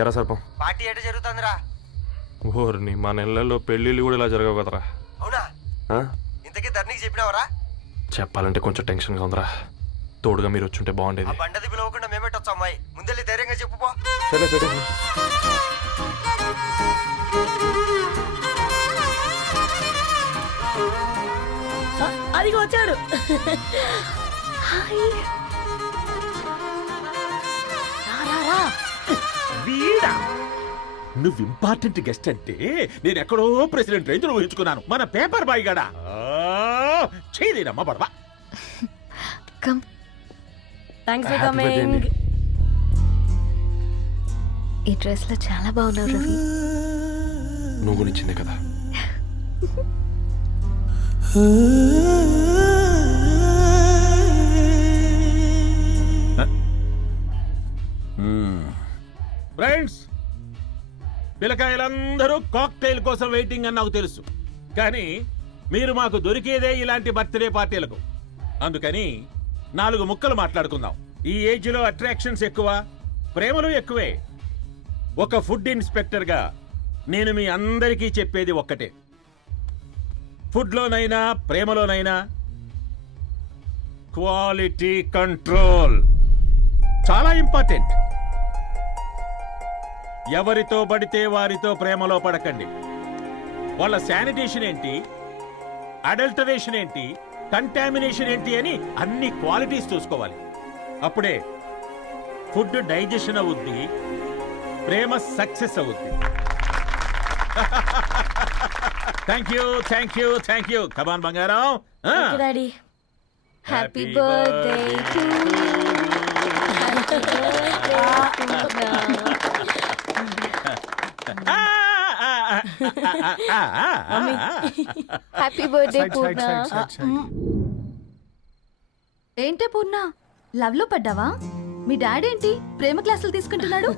ఎరా సర్పం పార్టీ ఎట జరుగుతుందిరా? ఓర్ని మా నెలల్లో పెళ్ళిళ్ళు కూడా ఇలా జరగవు కదరా. అవునా? ఆ? ఇంతకీ ధరణికి చెప్పినావరా? చెప్పాలంటే కొంచెం టెన్షన్గా ఉందిరా. తోడుగా మీరు వచ్చుంటే ఆ బాగుండేది. బండది పిలవకుండా మేమేటొచ్చా అమ్మాయి? ముందెళ్ళి ధైర్యంగా చెప్పుపో. సరే పెట్టే. అదిగో వచ్చాడు. వీడా నువ్వు ఇంపార్టెంట్ గెస్ట్ అంటే నేను ఎక్కడో ప్రెసిడెంట్ రేంజ్ ఊహించుకున్నాను. మన పేపర్ బాయ్ గడా చేయలేనమ్మా బడవా. Come. Thanks for Happy birthday coming. అండి. ఈ డ్రెస్ లో చాలా బాగున్నావు రవి. నువ్వు గురించిందే కదా. ఫ్రెండ్స్, పిల్లకాయలందరూ కాక్టైల్ కోసం వెయిటింగ్ అని నాకు తెలుసు. కానీ మీరు మాకు దొరికేదే ఇలాంటి బర్త్డే పార్టీలకు. అందుకని 4 ముక్కలు మాట్లాడుకుందాం. ఈ ఏజ్ లో అట్రాక్షన్స్ ఎక్కువ, ప్రేమలు ఎక్కువే. ఒక ఫుడ్ ఇన్స్పెక్టర్ గా నేను మీ అందరికీ చెప్పేది ఒక్కటే. ఫుడ్లోనైనా ప్రేమలోనైనా క్వాలిటీ కంట్రోల్ చాలా ఇంపార్టెంట్. ఎవరితో పడితే వారితో ప్రేమలో పడకండి. వాళ్ళ శానిటేషన్ ఏంటి, అడల్టరేషన్ ఏంటి, కంటామినేషన్ ఏంటి అని అన్ని క్వాలిటీస్ చూసుకోవాలి. అప్పుడే ఫుడ్ డైజెషన్ అవుద్ది, ప్రేమ సక్సెస్ అవుద్ది. Thank you, thank you, thank you. Come on బంగారం. Daddy happy birthday to happy birthday Purna. ఏంటే పూర్ణ, లవ్ లో పడ్డావా? మీ డాడీ ఏంటి ప్రేమ క్లాసులు తీసుకుంటున్నాడు?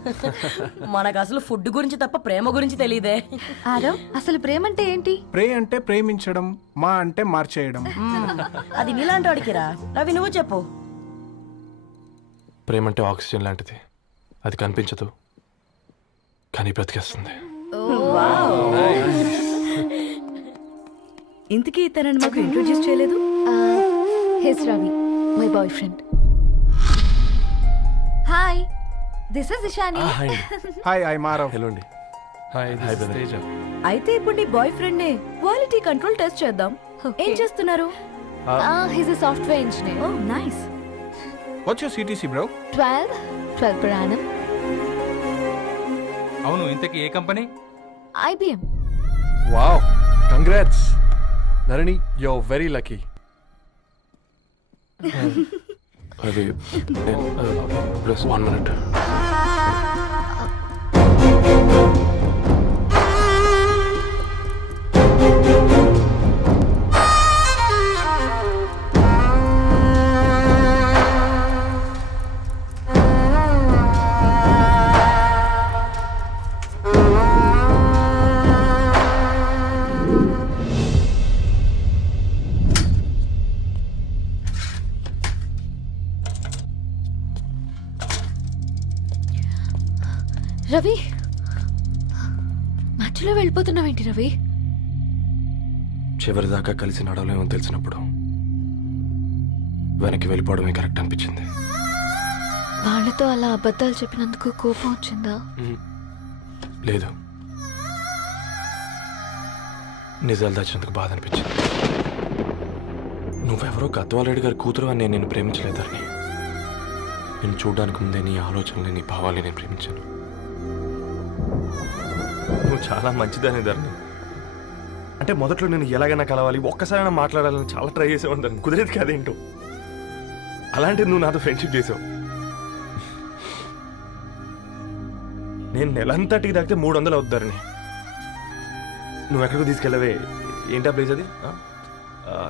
మనకు అసలు ఫుడ్ గురించి తప్ప ప్రేమ గురించి తెలియదే. ఆరవ్, అసలు ప్రేమ అంటే ఏంటి? ప్రే అంటే ప్రేమించడం, మా అంటే మార్చేయడం. అది నీలాంటి వాడికిరా. రవి నువ్వు చెప్పు. ప్రేమంటే ఆక్సిజన్ లాంటిది. అది కనిపించదు కానీ బ్రతికేస్తుంది. ఇంతకీ తనని మాకు ఇంట్రొడ్యూస్ చేయలేదు. He's Ravi, my boy friend. Hi, this is Ishani. Hi, I Maarav. Hello అండి. హాయ్ తేజ. అయితే ఇప్పుడు నీ బాయ్ ఫ్రెండ్ నే క్వాలిటీ కంట్రోల్ టెస్ట్ చేద్దాం. ఏం చేస్తున్నారు? He's a software engineer. Oh nice. What's your CTC bro? 12 per annum. అవును, ఇంతకీ ఏ కంపెనీ? IBM. Wow, congrats Dharani, you are very lucky. అది ప్లస్ 1 minute. రవి, మధ్యలో వెళ్ళిపోతున్నావేంటి రవి? చివరిదాకా కలిసి నడవలేమో తెలిసినప్పుడు వెనక్కి వెళ్ళిపోవడమే కరెక్ట్ అనిపించింది. వాళ్ళతో అలా అబద్ధాలు చెప్పినందుకు కోపం వచ్చిందా? లేదు, నిజాలు దాచినందుకు బాధ అనిపించింది. నువ్వెవరో గద్వాలరెడ్డి గారి కూతురు అని నేను ప్రేమించలేదని. నేను చూడడానికి ముందే నీ ఆలోచనలు, నీ భావాలని నేను ప్రేమించాను. నువ్వు చాలా మంచిదని ధరణి. అంటే మొదట్లో నేను ఎలాగైనా కలవాలి, ఒక్కసారైనా మాట్లాడాలని చాలా ట్రై చేసేవాడిని ధరణి. కుదిరేది కాదేంటో. అలాంటిది నువ్వు నాతో ఫ్రెండ్షిప్ చేసావు. నేను నెలంతటికి తాకితే 300 అవుతారని. నువ్వు ఎక్కడికి తీసుకెళ్ళవే? ఏంటా ప్లేస్ అది?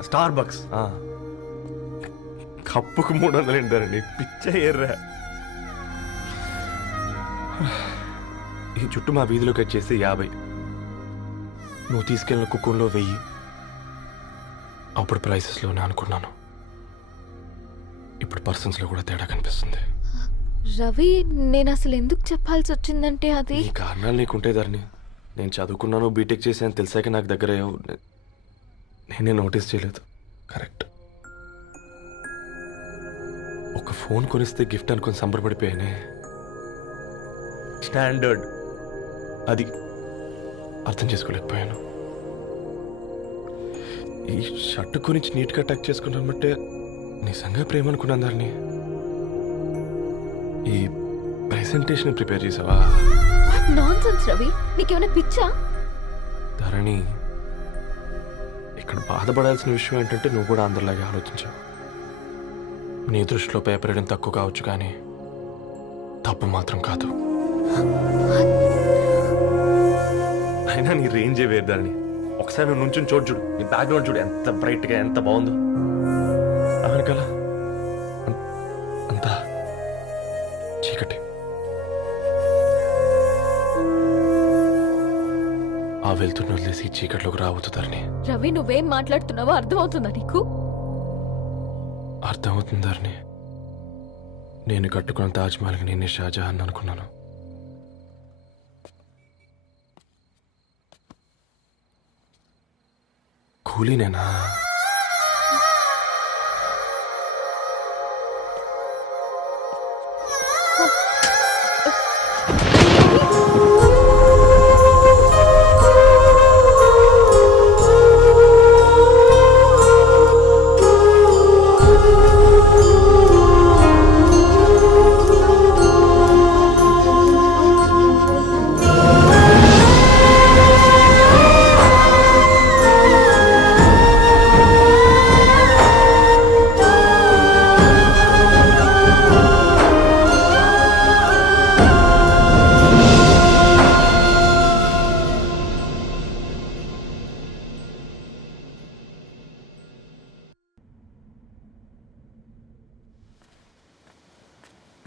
Star bucks. కప్పుకు 300 ఏంటారండి, పిచ్చ ఎర్రా. ఈ చుట్టూ మా వీధిలో కట్ చేస్తే 50. నువ్వు తీసుకెళ్ళిన కుక్కర్లో 1000. అప్పుడు ప్రైసెస్లోనే అనుకున్నాను, ఇప్పుడు పర్సన్స్లో కూడా తేడా కనిపిస్తుంది. రవి నేను అసలు ఎందుకు చెప్పాల్సి వచ్చిందంటే అది నీ కారణాలు నీకుంటే ధరణి. నేను చదువుకున్నాను, బీటెక్ చేశాను తెలిసాక నాకు దగ్గర అయ్యావు. నేనే నోటీస్ చేయలేదు. కరెక్ట్. ఒక ఫోన్ కొనిస్తే గిఫ్ట్ అనుకుని సంబరపడిపోయానే. స్టాండర్డ్ అది అర్థం చేసుకోలేకపోయాను. ఈ షర్ట్ గురించి నీట్గా టచ్ చేసుకున్నామంటే నిజంగా ప్రేమ అనుకున్నాను దాన్ని. ఈ ప్రెజెంటేషన్ ప్రిపేర్ చేసావా? నాన్సెన్స్ రవి, నీకేమైనా పిచ్చా? ధరణి, ఇక్కడ బాధపడాల్సిన విషయం ఏంటంటే నువ్వు కూడా అందరిలాగే ఆలోచించావు. నీ దృష్టిలో పేపర్ వేయడం తక్కువ కావచ్చు, కానీ తప్పు మాత్రం కాదు. అయినా నీ రేంజే వేరు ధరణి. ఒకసారి నువ్వు నుంచుని చూడు, నీ బ్యాక్గ్రౌండ్ చూడు ఎంత బ్రైట్గా, ఎంత బాగుందో. వెనకాల అంతా చీకటి. ఆ వెళ్తున్న వదిలేసి ఈ చీకట్లోకి రాబోతుందని. రవి నువ్వేం మాట్లాడుతున్నావో అర్థమవుతుందా నీకు? అర్థమవుతుందని. నేను కట్టుకున్న తాజ్మహల్కి నేనే షాజహాన్ అనుకున్నాను. కూలీనేనా?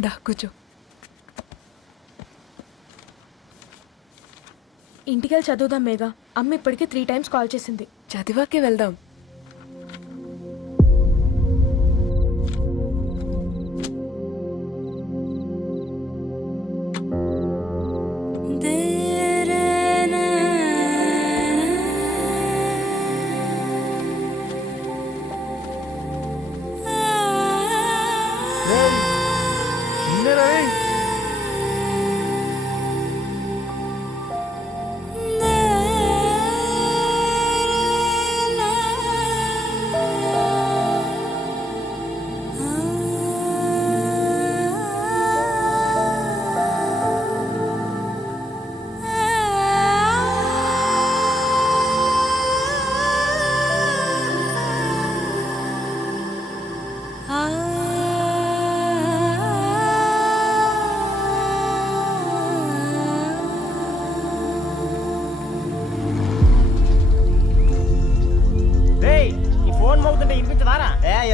దా కూర్చో. ఇంటికెళ్ళి చదువుదాం మేఘా. అమ్మ ఇప్పటికే 3 times కాల్ చేసింది. చదివాకే వెళ్దాం.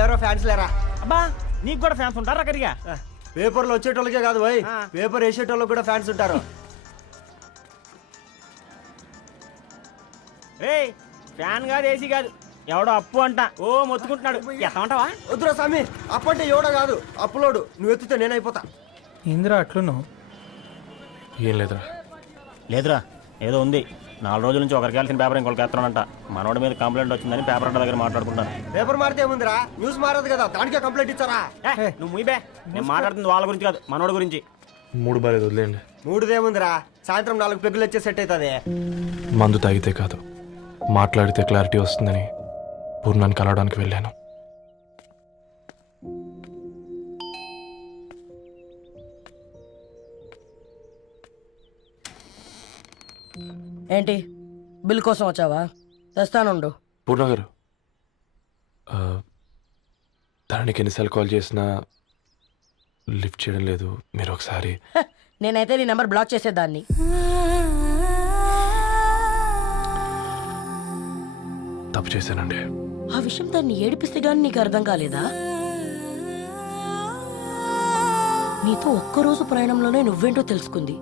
ఎవరో ఫ్యాన్స్ లేరా? అబ్బా నీకు కూడా ఫ్యాన్స్ ఉంటారా కరిగా? పేపర్లో వచ్చేటోళ్ళకే కాదు పోయి, పేపర్ వేసేటోళ్ళకి కూడా ఫ్యాన్స్ ఉంటారు. ఫ్యాన్ కాదు, ఏసీ కాదు, ఎవడో అప్పు అంట ఓ మొత్తుకుంటున్నాడు. ఎత్తమంటావా? వద్దురా స్వామి, అప్పు అంటే ఎవడో కాదు, అప్పులోడు. నువ్వు ఎత్తుతే నేనైపోతా. ఇందిరా అట్లున్నావు? ఏం లేదురా. లేదురా, ఏదో ఉంది. 4 రోజుల నుంచి ఒకరికి వెళ్ళిన పేపర్ ఇంకొకరికి ఎత్తానంట. మనోడి మీద కంప్లైంట్ వచ్చిందని పేపర్ అంట దగ్గర మాట్లాడుకుంటాను. పేపర్ మారితే ఏముందిరా, న్యూస్ మారదు కదా, దానికే కంప్లైంట్ ఇచ్చారా? నువ్వు ముయ్యబే, నేను మాట్లాడుతుంది వాళ్ళ గురించి కాదు, మనోడి గురించి. 3 బాలేదు, వదిలేండి. 3దేముందిరా, సాయంత్రం 4 పెగ్గులు వచ్చే సెట్ అవుతుంది. మందు తాగితే కాదు, మాట్లాడితే క్లారిటీ వస్తుందని పూర్ణాన్ని కలవడానికి వెళ్ళాను. ఏంటి బిల్ కోసం వచ్చావా? తెస్తానుండు. పూర్ణ గారు, తనకి ఎన్నిసార్లు కాల్ చేసినా లిఫ్ట్ చేయడం లేదు. మీరు ఒకసారి. నేనైతే నీ నెంబర్ బ్లాక్ చేసేదాన్ని. తప్పు చేశానండి. ఆ విషయం దాన్ని ఏడిపిస్తే గానీ నీకు అర్థం కాలేదా? నీతో ఒక్కరోజు ప్రయాణంలోనే నువ్వేంటో తెలుసుకుంది,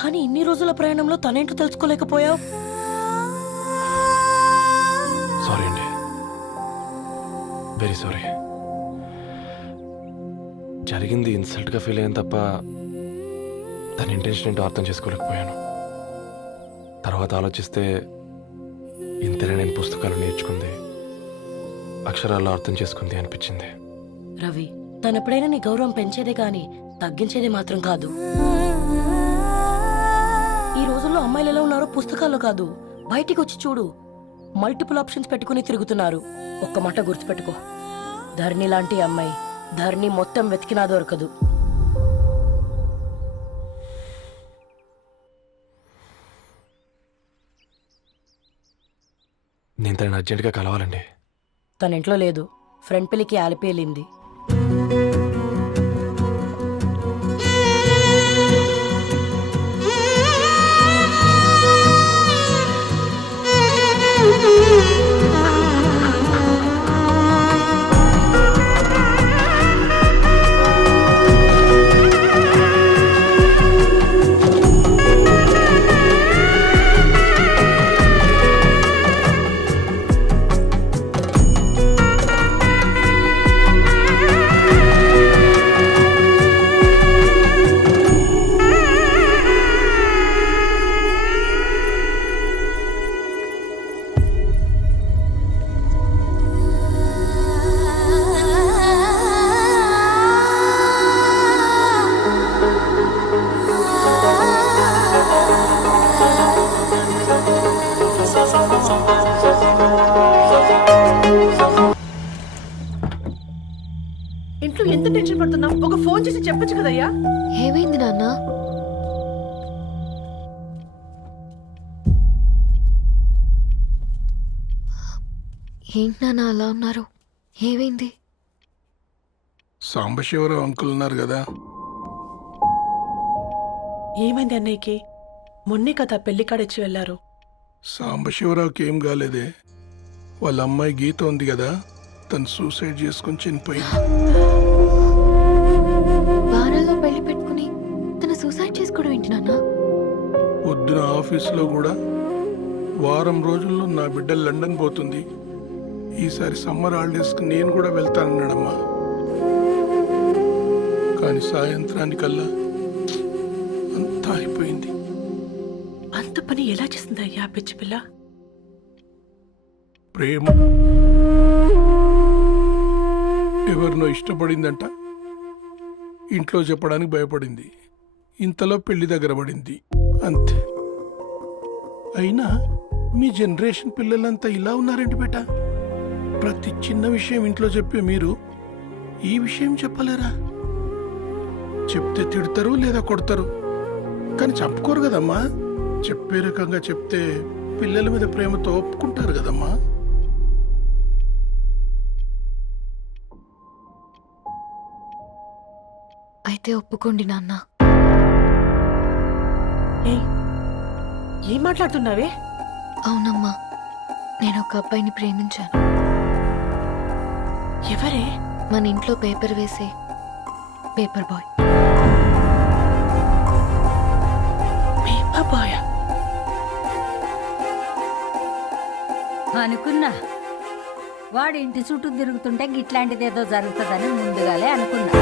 కానీ ఇన్ని రోజుల ప్రయాణంలో తనేంటో తెలుసుకోలేకపోయావు. సారీ అండి, వెరీ సారీ. జరిగింది ఇన్సల్ట్గా ఫీల్ అయ్యాను తప్ప తన ఇంటెన్షన్ ఏంటో అర్థం చేసుకోలేకపోయాను. తర్వాత ఆలోచిస్తే ఇంతనే నేను పుస్తకాలు నేర్చుకుంది, అక్షరాల్లో అర్థం చేసుకుంది అనిపించింది. రవి, తనెప్పుడైనా నీ గౌరవం పెంచేదే గాని తగ్గించేదే మాత్రం కాదు. ఈ రోజుల్లో అమ్మాయిలు ఎలా ఉన్నారో పుస్తకాల్లో కాదు, బయటికి వచ్చి చూడు. మల్టిపుల్ ఆప్షన్స్ పెట్టుకుని తిరుగుతున్నారు. ఒక్క మాట గుర్తుపెట్టుకో, ధరణి లాంటి అమ్మాయి ధరణి మొత్తం వెతికినా దొరకదు. నేను తనని అర్జెంటుగా కలవాలండి. తన ఇంట్లో లేదు, ఫ్రెండ్ పెళ్లికి ఆలిపేలింది. ఇంట్లో ఎంత టెన్షన్ పడుతున్నావు? ఒక ఫోన్ చేసి చెప్పొచ్చు కదయ్యా. ఏమైంది నాన్న? ఏంటి నాన్న అలా ఉన్నారు? ఏమైంది? సాంబశివరావు అంకుల్ ఉన్నారు కదా, ఏమైంది అన్నయ్యకి? మొన్నే కదా పెళ్లి కాడొచ్చి వెళ్ళారు. సాంబశివరావుకి ఏం కాలేదే. వాళ్ళ అమ్మాయి గీత ఉంది కదా, తను సూసైడ్ చేసుకుని చనిపోయింది. వారాల్లో పెళ్లి పెట్టుకుని తన సూసైడ్ చేసుకోవడం ఏంటి నాన్న? పొద్దున ఆఫీసులో కూడా వారం రోజుల్లో నా బిడ్డ లండన్ పోతుంది, ఈసారి సమ్మర్ హాలిడేస్కి నేను కూడా వెళ్తానన్నాడమ్మా. కానీ సాయంత్రానికల్లా అంతా అయిపోయింది. అంత పని ఎలా చేసింది అయ్యా పిచ్చి పిల్ల? ప్రేమ ఎవరినో ఇష్టపడిందంట, ఇంట్లో చెప్పడానికి భయపడింది. ఇంతలో పెళ్లి దగ్గర పడింది, అంతే. అయినా మీ జనరేషన్ పిల్లలంతా ఇలా ఉన్నారండి బేట. ప్రతి చిన్న విషయం ఇంట్లో చెప్పే మీరు ఈ విషయం చెప్పలేరా? చెప్తే తిడతారు లేదా కొడతారు, కానీ చంపుకోరు కదమ్మా. చెప్పే రకంగా చెప్తే పిల్లల మీద ప్రేమతో ఒప్పుకుంటారు కదమ్మా. అయితే ఒప్పుకోండి నాన్న. ఏం మాట్లాడుతున్నావే? అవునమ్మా, నేను ఒక అబ్బాయిని ప్రేమించాను. ఎవరే? మన ఇంట్లో పేపర్ వేసే పేపర్ బాయ్. పేపర్ బాయ్ అనుకున్నా. వాడి ఇంటి చుట్టూ తిరుగుతుంటే గిట్లాంటిదేదో జరుగుతుందని ముందుగాలే అనుకున్నా.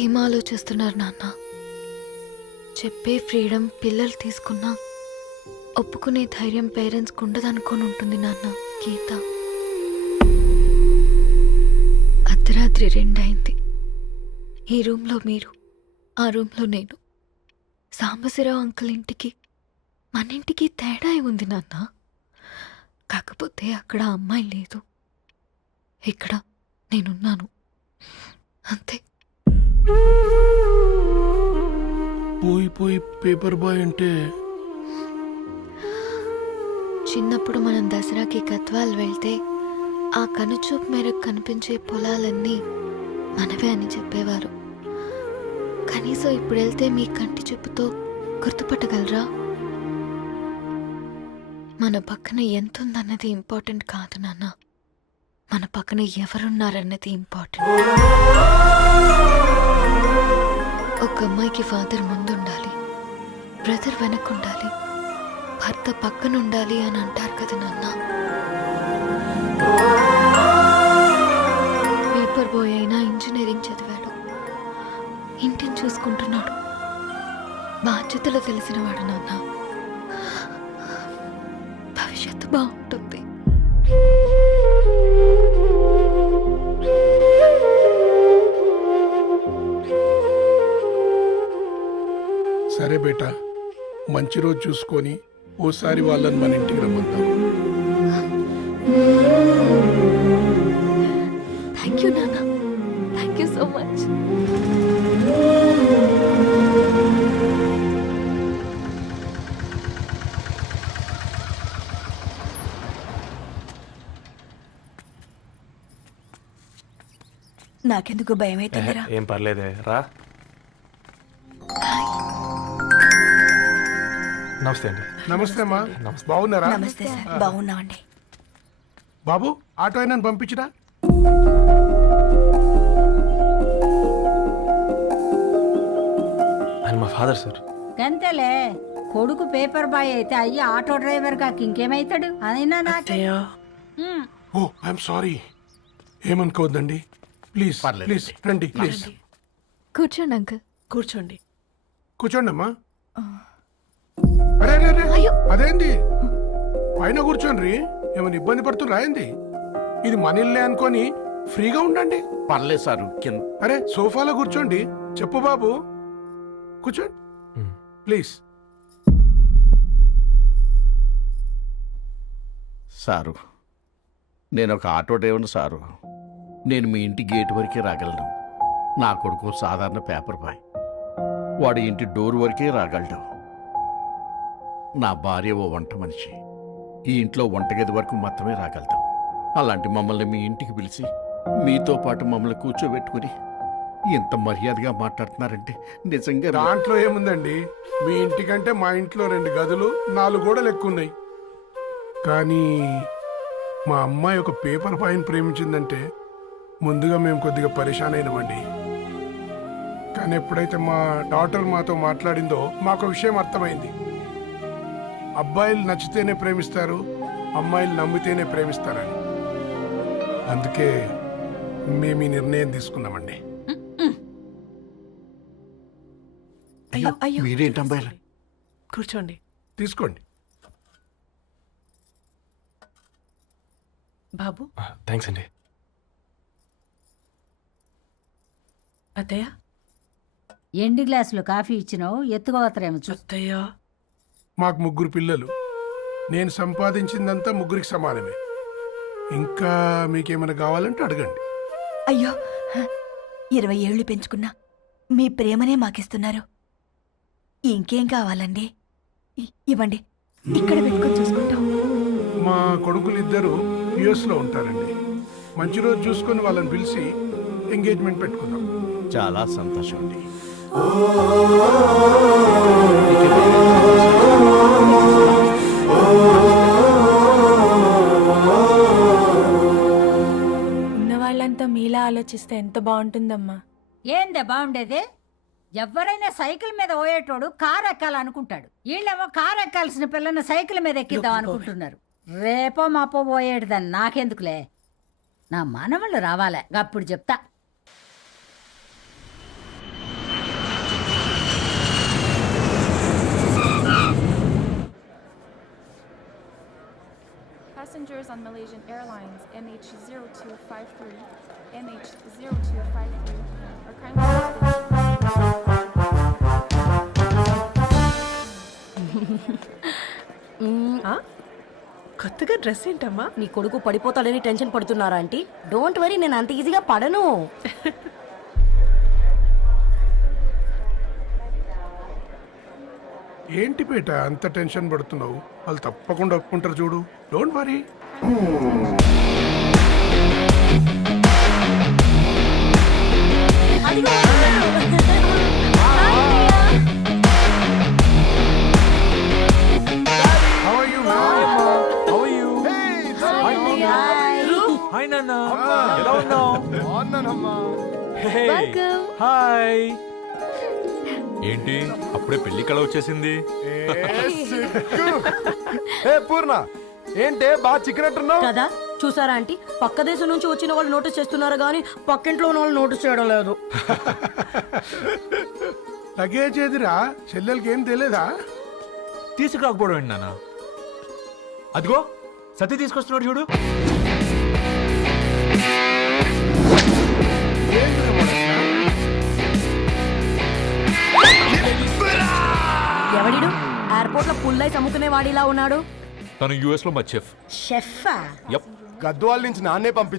ఏం ఆలోచిస్తున్నారు నాన్న? చెప్పే ఫ్రీడమ్ పిల్లలు తీసుకున్నా ఒప్పుకునే ధైర్యం పేరెంట్స్కి ఉండదనుకొని ఉంటుంది నాన్న. గీత అర్ధరాత్రి 2 అయింది. ఈ రూమ్లో మీరు, ఆ రూమ్లో నేను. సాంబశివరావు అంకుల్ ఇంటికి మన ఇంటికి తేడా ఉంది నాన్న. కాకపోతే అక్కడ అమ్మాయి లేదు, ఇక్కడ నేనున్నాను, అంతే. పోయి పోయి పేపర్ బాయ్ అంటే చిన్నప్పుడు మనం దసరాకి గద్వాల్ వెళ్తే ఆ కనుచూపు మేరకు కనిపించే పొలాలన్నీ మనవే అని చెప్పేవారు. కనీసం ఇప్పుడు వెళ్తే మీ కంటి చూపుతో గుర్తుపట్టగలరా? మన పక్కన ఎంత ఉందన్నది ఇంపార్టెంట్ కాదు నాన్న, మన పక్కన ఎవరున్నారన్నది ఇంపార్టెంట్. ఒక అమ్మాయికి ఫాదర్ ముందుండాలి, బ్రదర్ వెనకుండాలి, భర్త పక్కన ఉండాలి అని అంటారు కదా నాన్న. పేపర్ బాయ్ అయినా ఇంజనీరింగ్ చదివాడు, ఇంటిని చూసుకుంటున్నాడు, బాధ్యతలు తెలిసినవాడు నాన్న. భవిష్యత్తు బాగుంటుంది. సరే బేటా, మంచి రోజు చూసుకొని ఓసారి వాళ్ళని మన ఇంటికి రమ్మందాం. థ్యాంక్ యూ నాన్న, థ్యాంక్ యూ సో మచ్. నాకెందుకు భయం అవుతుందిరా. ఏం పర్లేదే రా. నమస్తే అండి. నమస్తే అమ్మా, బాగున్నారా? నమస్తే సార్, బాగున్నామండి. బాబు, ఆటో అయినా పంపించరా? ఆయన మా ఫాదర్ సార్. గంతేలే, కొడుకు పేపర్ బాయ్ అయితే అయ్యి ఆటో డ్రైవర్ కాక ఇంకేమైతాడు? అయినా నాకు అత్తయ్య ఓ ఐఎమ్ సారీ, ఏమనుకోవద్దండి. ప్లీజ్ ప్లీజ్ రండి, ప్లీజ్ కూర్చోండి అంకుల్. కూర్చోండి. కూర్చోండి అమ్మా. అరే అరే అరే, అదేంది పైన కూర్చోండి, ఏమైనా ఇబ్బంది పడుతున్నా ఏంది? ఇది మన ఇల్లే అనుకొని ఫ్రీగా ఉండండి. పర్లేదు సారు, కింద అరే సోఫాలో కూర్చోండి. చెప్పు బాబు, కూర్చోండి ప్లీజ్. సారు, నేను ఒక ఆటో డ్రైవర్ని సారు. నేను మీ ఇంటి గేట్ వరకే రాగలను. నా కొడుకు సాధారణ పేపర్ బాయ్, వాడి ఇంటి డోర్ వరకే రాగలడు. నా భార్య ఓ వంట మనిషి, ఈ ఇంట్లో వంటగది వరకు మాత్రమే రాగలదు. అలాంటి మమ్మల్ని మీ ఇంటికి పిలిచి మీతో పాటు మమ్మల్ని కూర్చోబెట్టుకుని ఎంత మర్యాదగా మాట్లాడుతున్నారంటే నిజంగా దాంట్లో ఏముందండి, మీ ఇంటికంటే మా ఇంట్లో 2 గదులు 4 గోడలు ఎక్కువ ఉన్నాయి. కానీ మా అమ్మాయి ఒక పేపర్ బాయ్ని ప్రేమించిందంటే ముందుగా మేము కొద్దిగా పరేషాన్ అయినామండి. కానీ ఎప్పుడైతే మా డాటర్ మాతో మాట్లాడిందో మాకు విషయం అర్థమైంది. అబ్బాయిలు నచ్చితేనే ప్రేమిస్తారు, అమ్మాయిలు నమ్మితేనే ప్రేమిస్తారని. అందుకే మేము ఈ నిర్ణయం తీసుకున్నామండి. అయ్యో అయ్యో, మీరేంటి అమ్మాయిలు? కూర్చోండి. తీసుకోండి. బాబు. థ్యాంక్స్ అండి. అత్తయ్య. ఎండి గ్లాసులో కాఫీ ఇచ్చినావు, ఎత్తుకోవతరేమో చూ. అత్తయ్య. మాకు 3 పిల్లలు, నేను సంపాదించిందంతా 3కి సమానమే. ఇంకా మీకేమైనా కావాలంటే అడగండి. అయ్యో 20 ఏళ్ళు పెంచుకున్నా మీ ప్రేమనే మాకిస్తున్నారు. ఇంకేం కావాలండి? ఇవ్వండి, ఇక్కడ పెట్టుకొని చూసుకుంటాం. మా కొడుకులిద్దరూ యుఎస్లో ఉంటారండి. మంచి రోజు చూసుకొని వాళ్ళని పిలిచి ఎంగేజ్మెంట్ పెట్టుకుందాం. చాలా సంతోషం అండి. ఉన్న వాళ్ళంతా మీలా ఆలోచిస్తే ఎంత బాగుంటుందమ్మా. ఏందే బాగుండేది? ఎవరైనా సైకిల్ మీద పోయేటోడు కారు ఎక్కాలనుకుంటాడు. వీళ్ళేమో కారు ఎక్కాల్సిన పిల్లని సైకిల్ మీద ఎక్కిద్దాం అనుకుంటున్నారు. రేపో మాపో పోయేటిదని నాకెందుకులే, నా మనవళ్ళు రావాలే, అప్పుడు చెప్తా. Passengers on Malaysian Airlines MH0253, MH0253 are kindly కొత్తగా డ్రెస్ ఏంటమ్మా? నీ కొడుకు పడిపోతాడని టెన్షన్ పడుతున్నారా ఆంటీ? డోంట్ వరీ, నేను అంత ఈజీగా పడను. ఏంటి పేట అంత టెన్షన్ పడుతున్నావు? వాళ్ళు తప్పకుండా ఒప్పుకుంటారు చూడు. Don't worry. అదిగో నాన్న ఎలా ఉన్నావు బాగున్నానమ్మా. హాయ్ ఏంటి అప్పుడే పెళ్లి కళ వచ్చేసింది ఏ పూర్ణ ఏంటే బాగా చిక్కినట్టున్నావు? కదా చూసారా ఆంటీ పక్క దేశం నుంచి వచ్చిన వాళ్ళు నోటీస్ చేస్తున్నారు కానీ పక్కింట్లో ఉన్న వాళ్ళు నోటీస్ చేయడం లేదు. లగేజ్ ఏదిరా చెల్లెలకి ఏం తెలియదా? తీసుకురాకపోవడం ఏంటి నాన్న అదిగో సతీ తీసుకొస్తున్నాడు చూడు. ఎవడిడు ఎయిర్పోర్ట్ లో పుల్లై అమ్ముకునే వాడిలా ఉన్నాడు. తను యుఎస్ లో మా చెఫ్. షెఫా? యప్ గద్వాల నుంచి నాన్నే పంపించా.